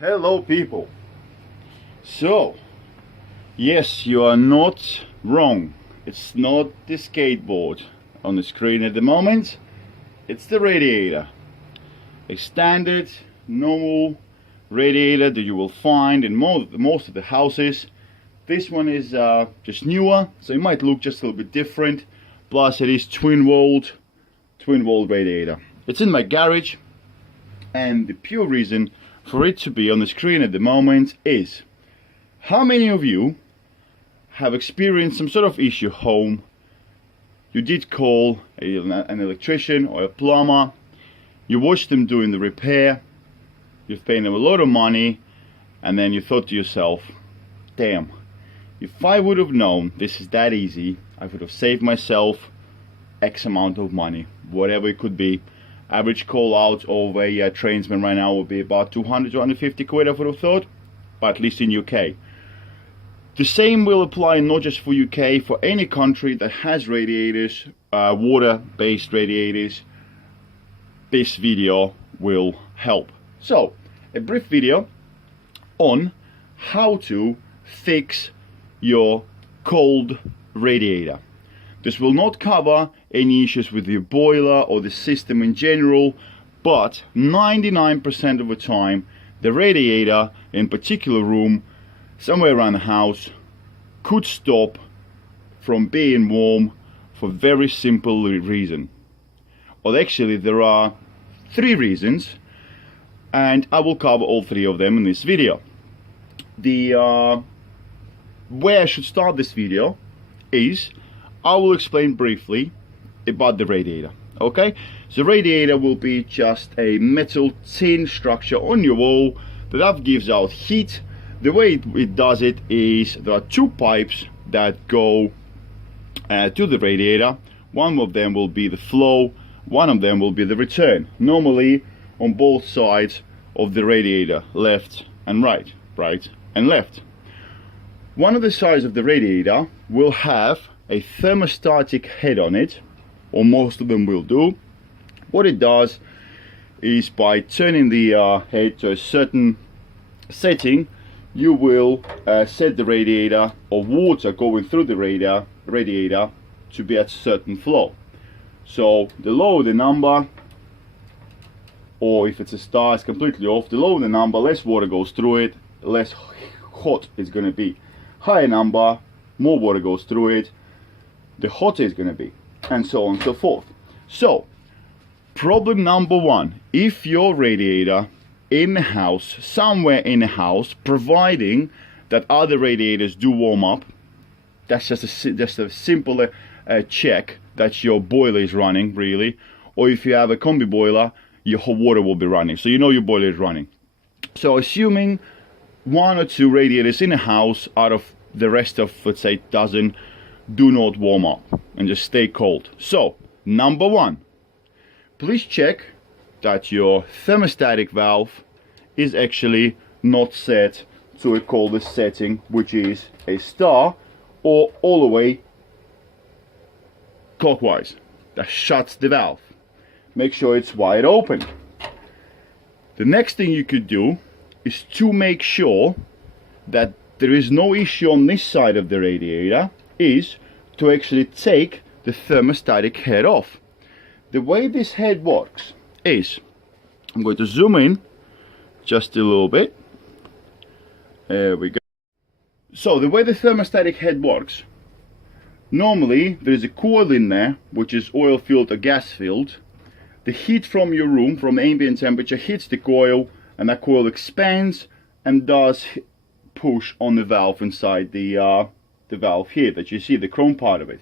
Hello people. So, yes, you are not wrong. It's not the skateboard on the screen at the moment. It's the radiator. A standard, normal radiator that you will find in most of the houses. This one is just newer, so it might look just a little bit different. Plus it is twin walled radiator. It's in my garage, and the pure reason for it to be on the screen at the moment is, how many of you have experienced some sort of issue home? You did call an electrician or a plumber, you watched them doing the repair, you've paid them a lot of money, and then you thought to yourself, damn, if I would have known this is that easy, I would have saved myself X amount of money, whatever it could be. Average call out of a tradesman right now would be about 200 to 150 quid, I would have thought, but at least in UK. The same will apply not just for UK, for any country that has radiators, water-based radiators. This video will help. So, a brief video on how to fix your cold radiator. This will not cover any issues with your boiler or the system in general, but 99% of the time the radiator in particular room somewhere around the house could stop from being warm for very simple reason. Well, actually there are 3 reasons, and I will cover all 3 of them in this video. Where I should start this video is I will explain briefly about the radiator. Okay, so radiator will be just a metal tin structure on your wall that gives out heat. The way it does it is there are 2 pipes that go to the radiator. One of them will be the flow, one of them will be the return, normally on both sides of the radiator, left and right, right and left. One of the sides of the radiator will have a thermostatic head on it, or most of them will do. What it does is, by turning the head to a certain setting, you will set the radiator or water going through the radiator to be at a certain flow. So the lower the number, or if it's a star, it's completely off. The lower the number, less water goes through it, less hot it's going to be. Higher number, more water goes through it, the hotter it's going to be, and so on and so forth. So, problem number 1, if your radiator in the house, somewhere in the house, providing that other radiators do warm up, that's just a simple check that your boiler is running, really, or if you have a combi boiler, your hot water will be running, so you know your boiler is running. So assuming 1 or 2 radiators in a house out of the rest of, let's say, dozen, do not warm up and just stay cold. So, number 1, please check that your thermostatic valve is actually not set to a coldest setting, which is a star, or all the way clockwise. That shuts the valve. Make sure it's wide open. The next thing you could do is to make sure that there is no issue on this side of the radiator, is to actually take the thermostatic head off. The way this head works is, I'm going to zoom in just a little bit. There we go. So the way the thermostatic head works, normally there is a coil in there which is oil filled or gas filled. The heat from your room, from ambient temperature, hits the coil, and that coil expands and does push on the valve inside the valve here that you see, the chrome part of it.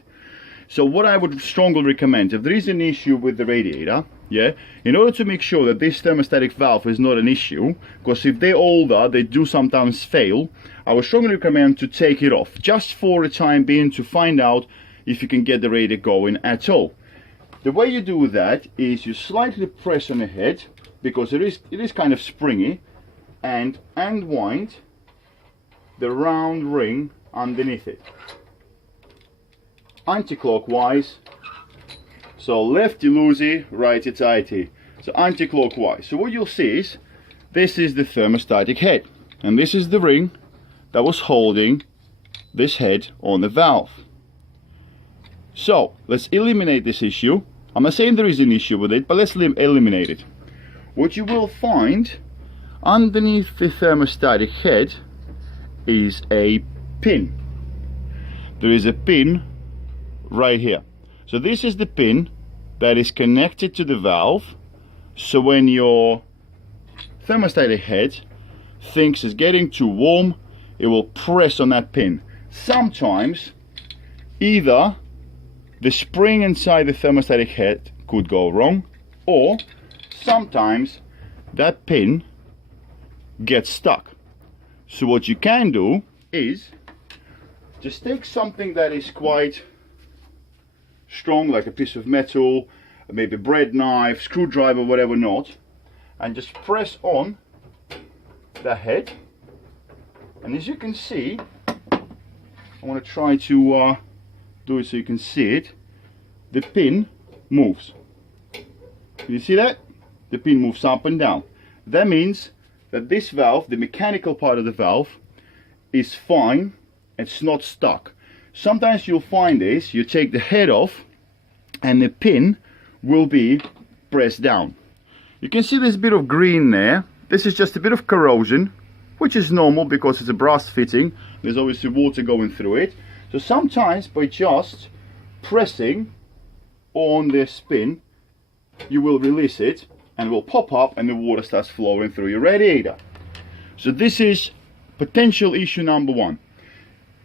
So what I would strongly recommend, if there is an issue with the radiator, in order to make sure that this thermostatic valve is not an issue, because if they're older, they do sometimes fail, I would strongly recommend to take it off, just for the time being, to find out if you can get the radiator going at all. The way you do that is you slightly press on the head, because it is kind of springy, and unwind the round ring underneath it, anti-clockwise. So lefty loosey, righty tighty. So anti-clockwise. So what you'll see is this is the thermostatic head, and this is the ring that was holding this head on the valve. So let's eliminate this issue. I'm not saying there is an issue with it, but let's eliminate it. What you will find underneath the thermostatic head is a pin. There is a pin right here. So this is the pin that is connected to the valve. So when your thermostatic head thinks it's getting too warm, it will press on that pin. Sometimes either the spring inside the thermostatic head could go wrong, or sometimes that pin gets stuck. So what you can do is just take something that is quite strong, like a piece of metal, maybe a bread knife, screwdriver, whatever not, and just press on the head. And as you can see, I want to try to do it so you can see it. The pin moves. You see that? The pin moves up and down. That means that this valve, the mechanical part of the valve, is fine. It's not stuck. Sometimes you'll find this, you take the head off and the pin will be pressed down. You can see there's a bit of green there. This is just a bit of corrosion, which is normal because it's a brass fitting. There's obviously water going through it. So sometimes by just pressing on this pin, you will release it and it will pop up and the water starts flowing through your radiator. So this is potential issue number one.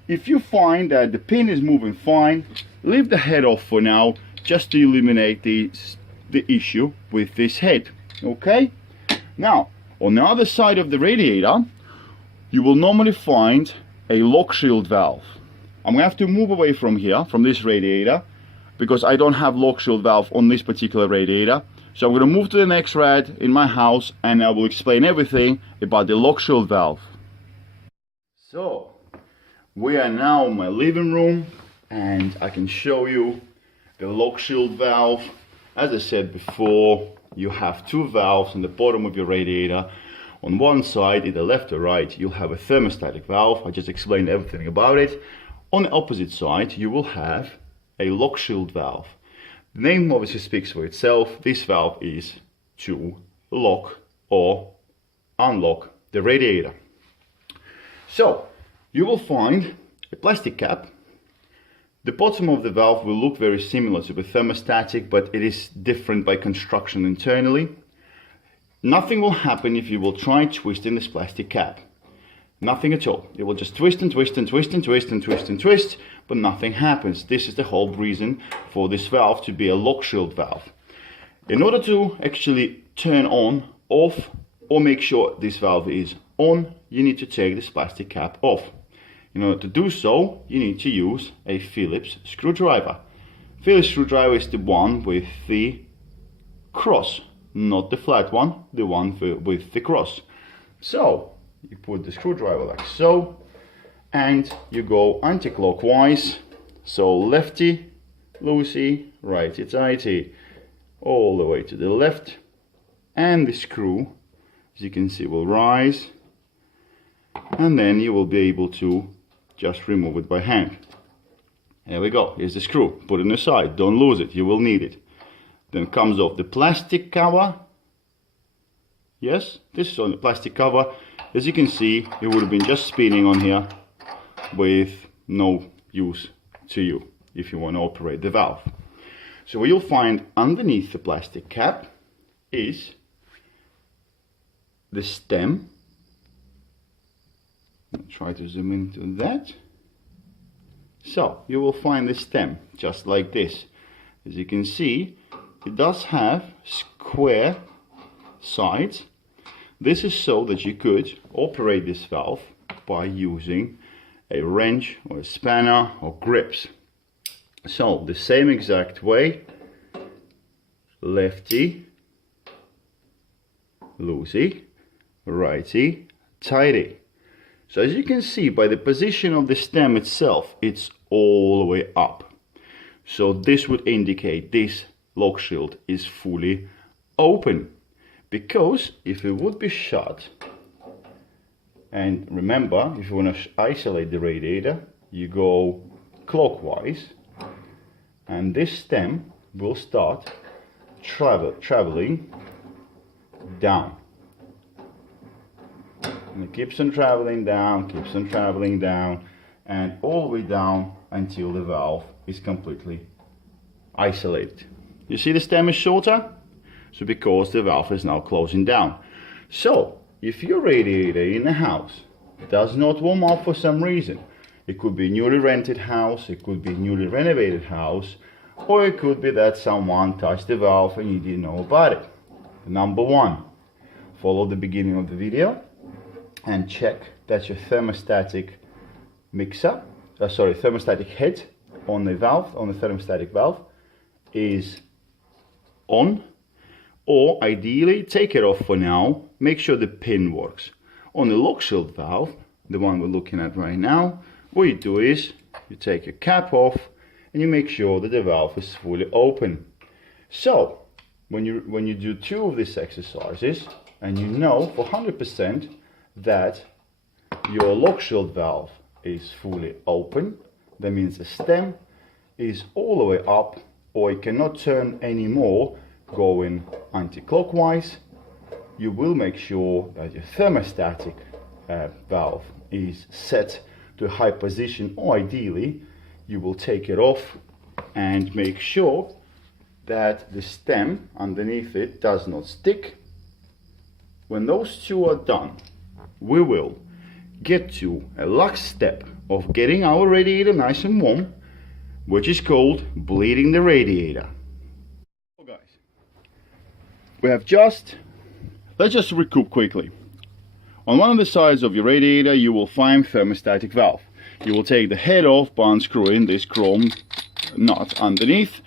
If you find that the pin is moving fine, leave the head off for now, just to eliminate the issue with this head. Okay? Now, on the other side of the radiator, you will normally find a lock shield valve. I'm going to have to move away from here, from this radiator, because I don't have lock shield valve on this particular radiator. So I'm going to move to the next rad in my house and I will explain everything about the lock shield valve. So, we are now in my living room and I can show you the lock shield valve. As I said before, you have two valves on the bottom of your radiator. On one side, either left or right, you'll have a thermostatic valve. I just explained everything about it. On the opposite side, you will have a lock shield valve. The name obviously speaks for itself. This valve is to lock or unlock the radiator. So, you will find a plastic cap. The bottom of the valve will look very similar to the thermostatic, but it is different by construction internally. Nothing will happen if you will try twisting this plastic cap. Nothing at all. It will just twist and twist and twist and twist and twist and twist, but nothing happens. This is the whole reason for this valve to be a lock shield valve. In order to actually turn on, off, or make sure this valve is on, you need to take this plastic cap off. In order to do so, you need to use a Phillips screwdriver. Phillips screwdriver is the one with the cross, not the flat one, the one with the cross. So, you put the screwdriver like so, and you go anti-clockwise. So lefty, loosey, righty, tighty, all the way to the left, and the screw, as you can see, will rise, and then you will be able to just remove it by hand. There we go. Here's the screw. Put it aside. Don't lose it. You will need it. Then comes off the plastic cover. Yes, this is on the plastic cover. As you can see, it would have been just spinning on here with no use to you if you want to operate the valve. So what you'll find underneath the plastic cap is the stem. I'll try to zoom into that. So you will find the stem just like this. As you can see, it does have square sides. This is so that you could operate this valve by using a wrench or a spanner or grips. So the same exact way, lefty, loosey, righty, tighty. So as you can see by the position of the stem itself, it's all the way up. So this would indicate this lock shield is fully open. Because if it would be shut, and remember, if you want to isolate the radiator, you go clockwise, and this stem will start traveling down. And it keeps on traveling down, and all the way down until the valve is completely isolated. You see the stem is shorter? So because the valve is now closing down. So if your radiator in the house does not warm up for some reason, it could be a newly rented house, it could be a newly renovated house, or it could be that someone touched the valve and you didn't know about it. Number one, follow the beginning of the video and check that your thermostatic thermostatic head on the valve, on the thermostatic valve, is on, or ideally take it off for now, make sure the pin works. On the lock shield valve, the one we're looking at right now, what you do is you take your cap off and you make sure that the valve is fully open. So when you do two of these exercises and you know for 100% that your lock shield valve is fully open, that means the stem is all the way up, or it cannot turn anymore going anti-clockwise, you will make sure that your thermostatic valve is set to a high position, or ideally you will take it off and make sure that the stem underneath it does not stick. When those two are done, we will get to a last step of getting our radiator nice and warm, which is called bleeding the radiator. So guys, let's just recoup quickly. On one of the sides of your radiator you will find thermostatic valve. You will take the head off by unscrewing this chrome nut underneath,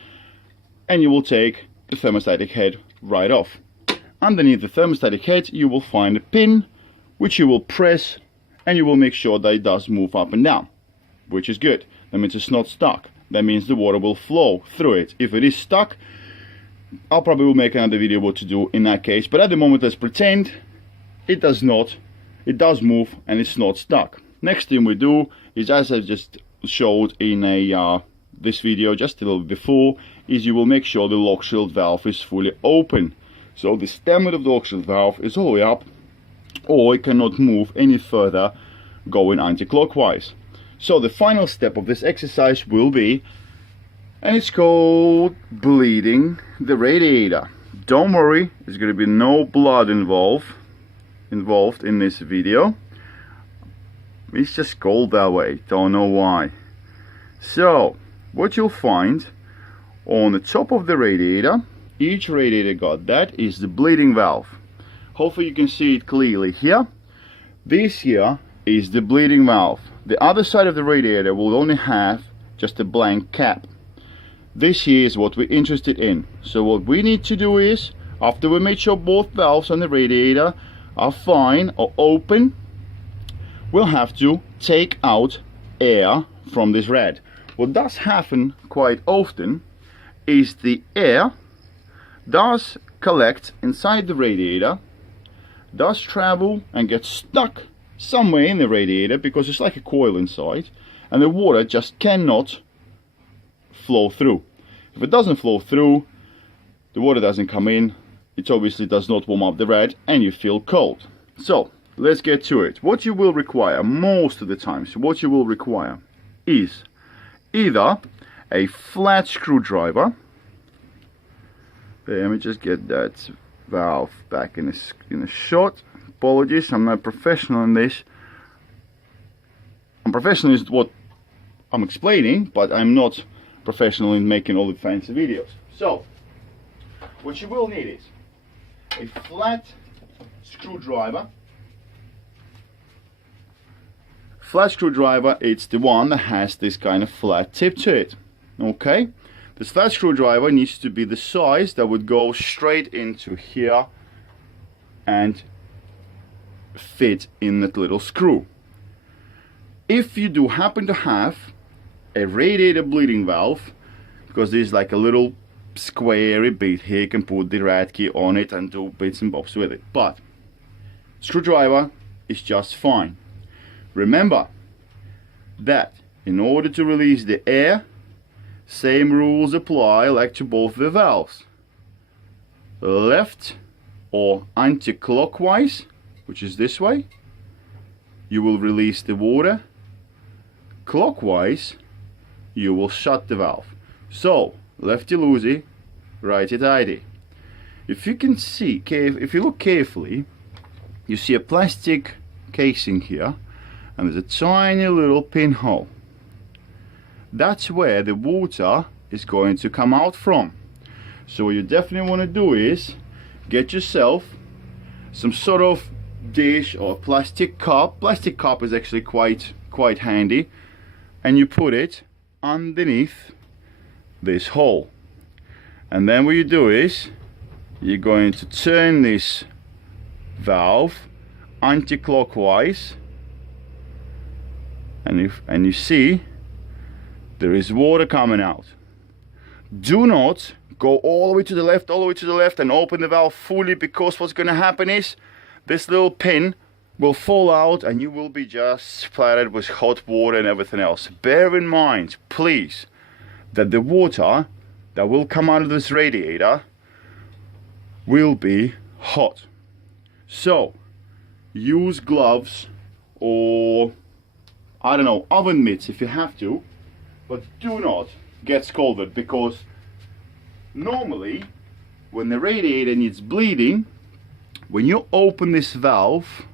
and you will take the thermostatic head right off. Underneath the thermostatic head you will find a pin which you will press, and you will make sure that it does move up and down, which is good. That means it's not stuck. That means the water will flow through it. If it is stuck, I'll probably make another video what to do in that case, but at the moment let's pretend it does not. It does move and it's not stuck. Next thing we do is, as I just showed in this video just a little before, is you will make sure the lock shield valve is fully open. So the stem of the lock shield valve is all the way up, or it cannot move any further going anti-clockwise. So the final step of this exercise will be, and it's called bleeding the radiator. Don't worry, there's going to be no blood involved in this video. It's just called that way, don't know why. So what you'll find on the top of the radiator, each radiator got that, is the bleeding valve. Hopefully you can see it clearly here. This here is the bleeding valve. The other side of the radiator will only have just a blank cap. This here is what we're interested in. So what we need to do is, after we make sure both valves on the radiator are fine or open, we'll have to take out air from this rad. What does happen quite often is the air does collect inside the radiator, does travel and get stuck somewhere in the radiator because it's like a coil inside, and the water just cannot flow through. If it doesn't flow through, the water doesn't come in, it obviously does not warm up the rad, and you feel cold. So let's get to it. What you will require most of the times, what you will require is either a flat screwdriver. Let me just get that valve back in a shot. Apologies, I'm not professional in this. I'm professional in what I'm explaining, but I'm not professional in making all the fancy videos. So what you will need is a flat screwdriver. Flat screwdriver, it's the one that has this kind of flat tip to it. Okay, this flat screwdriver needs to be the size that would go straight into here and fit in that little screw. If you do happen to have a radiator bleeding valve, because there's like a little squarey bit here, you can put the rad key on it and do bits and bobs with it, but screwdriver is just fine. Remember that in order to release the air, same rules apply like to both the valves. Left or anti-clockwise, which is this way, you will release the water. Clockwise, you will shut the valve. So lefty loosey, righty tighty. If you can see, if you look carefully, you see a plastic casing here, and there's a tiny little pinhole. That's where the water is going to come out from. So what you definitely want to do is get yourself some sort of dish or plastic cup. Plastic cup is actually quite handy, and you put it underneath this hole. And then what you do is you're going to turn this valve anti-clockwise, and you see there is water coming out. Do not go all the way to the left, and open the valve fully, because what's going to happen is this little pin will fall out and you will be just splattered with hot water and everything else. Bear in mind, please, that the water that will come out of this radiator will be hot. So use gloves or, I don't know, oven mitts if you have to, but do not get scalded, because normally when the radiator needs bleeding, when you open this valve,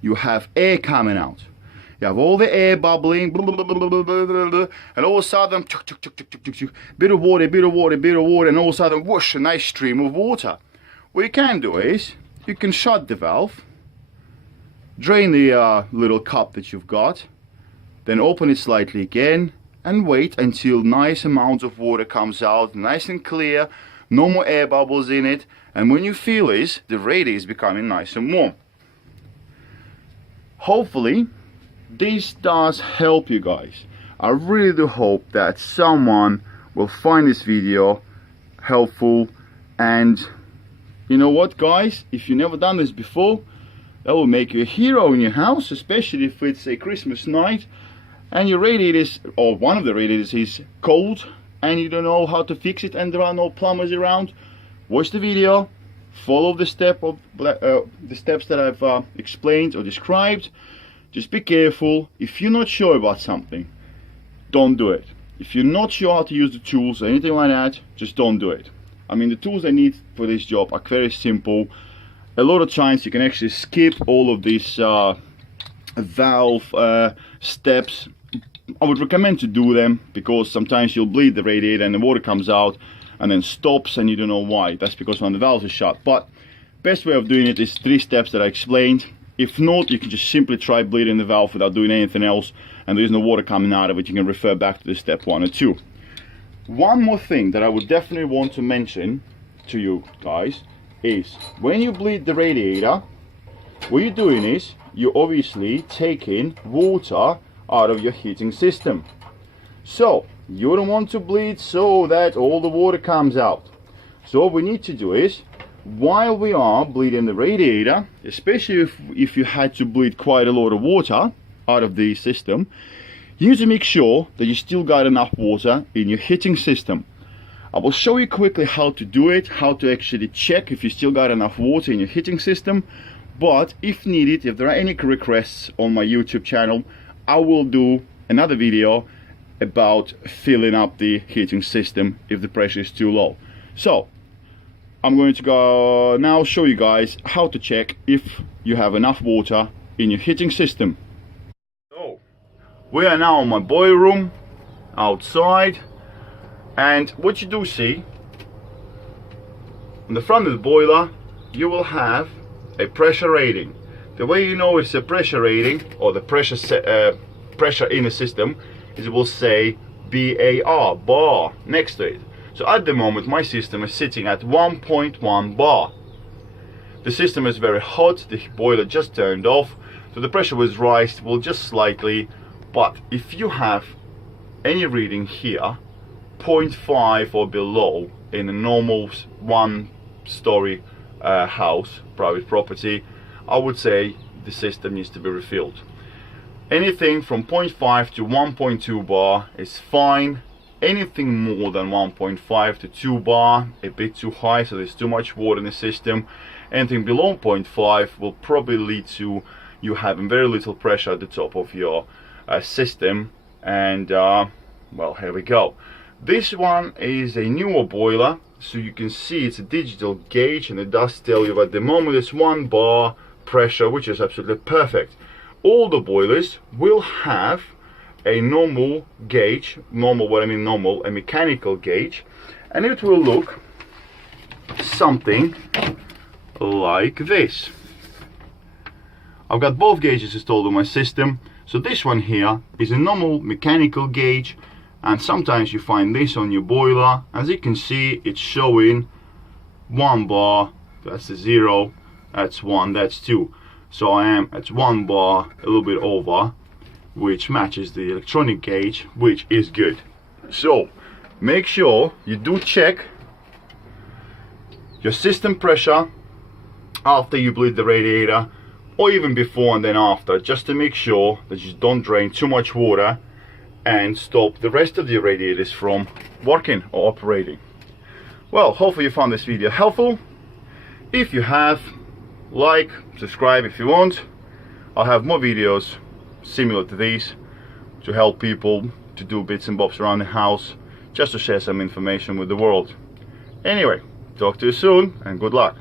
you have air coming out. You have all the air bubbling, blah, blah, blah, blah, blah, blah, blah, and all of a sudden, bit of water, and all of a sudden, whoosh, a nice stream of water. What you can do is, you can shut the valve, drain the little cup that you've got, then open it slightly again, and wait until nice amounts of water comes out, nice and clear, no more air bubbles in it, and when you feel this, the radiator is becoming nice and warm. Hopefully this does help you guys. I really do hope that someone will find this video helpful, and you know what guys, if you've never done this before, that will make you a hero in your house, especially if it's a Christmas night and your radiators, or one of the radiators, is cold and you don't know how to fix it and there are no plumbers around. Watch the video, follow the steps that I've explained or described. Just be careful. If you're not sure about something, don't do it. If you're not sure how to use the tools or anything like that, just don't do it. I mean, the tools I need for this job are very simple. A lot of times you can actually skip all of these valve steps. I would recommend to do them, because sometimes you'll bleed the radiator and the water comes out and then stops and you don't know why. That's because one of the valves is shut. But best way of doing it is 3 steps that I explained. If not, you can just simply try bleeding the valve without doing anything else, and there is no water coming out of it. You can refer back to the step 1 or 2. One more thing that I would definitely want to mention to you guys is, when you bleed the radiator, what you're doing is you're obviously taking water out of your heating system. So you don't want to bleed so that all the water comes out. So what we need to do is, while we are bleeding the radiator, especially if you had to bleed quite a lot of water out of the system, you need to make sure that you still got enough water in your heating system. I will show you quickly how to do it, how to actually check if you still got enough water in your heating system. But if needed, if there are any requests on my YouTube channel, I will do another video about filling up the heating system if the pressure is too low. So I'm going to go now show you guys how to check if you have enough water in your heating system. So we are now in my boiler room outside, and what you do see on the front of the boiler, you will have a pressure rating. The way you know it's a pressure rating, or the pressure in the system, is it will say BAR, bar, next to it. So at the moment my system is sitting at 1.1 bar. The system is very hot, the boiler just turned off, so the pressure was raised, well, just slightly. But if you have any reading here, 0.5 or below in a normal one-story house, private property, I would say the system needs to be refilled. Anything from 0.5 to 1.2 bar is fine. Anything more than 1.5 to 2 bar, a bit too high, so there's too much water in the system. Anything below 0.5 will probably lead to you having very little pressure at the top of your system. And well, here we go. This one is a newer boiler, so you can see it's a digital gauge, and it does tell you at the moment it's 1 bar pressure, which is absolutely perfect. All the boilers will have a normal gauge, a mechanical gauge, and it will look something like this. I've got both gauges installed on my system. So this one here is a normal mechanical gauge, and sometimes you find this on your boiler. As you can see, it's showing 1 bar, that's a 0, that's 1, that's 2. So I am at 1 bar, a little bit over, which matches the electronic gauge, which is good. So make sure you do check your system pressure after you bleed the radiator, or even before and then after, just to make sure that you don't drain too much water and stop the rest of the radiators from working or operating. Well, hopefully you found this video helpful. If you have, like, subscribe if you want. I'll have more videos similar to these to help people to do bits and bobs around the house, just to share some information with the world. Anyway, talk to you soon and good luck.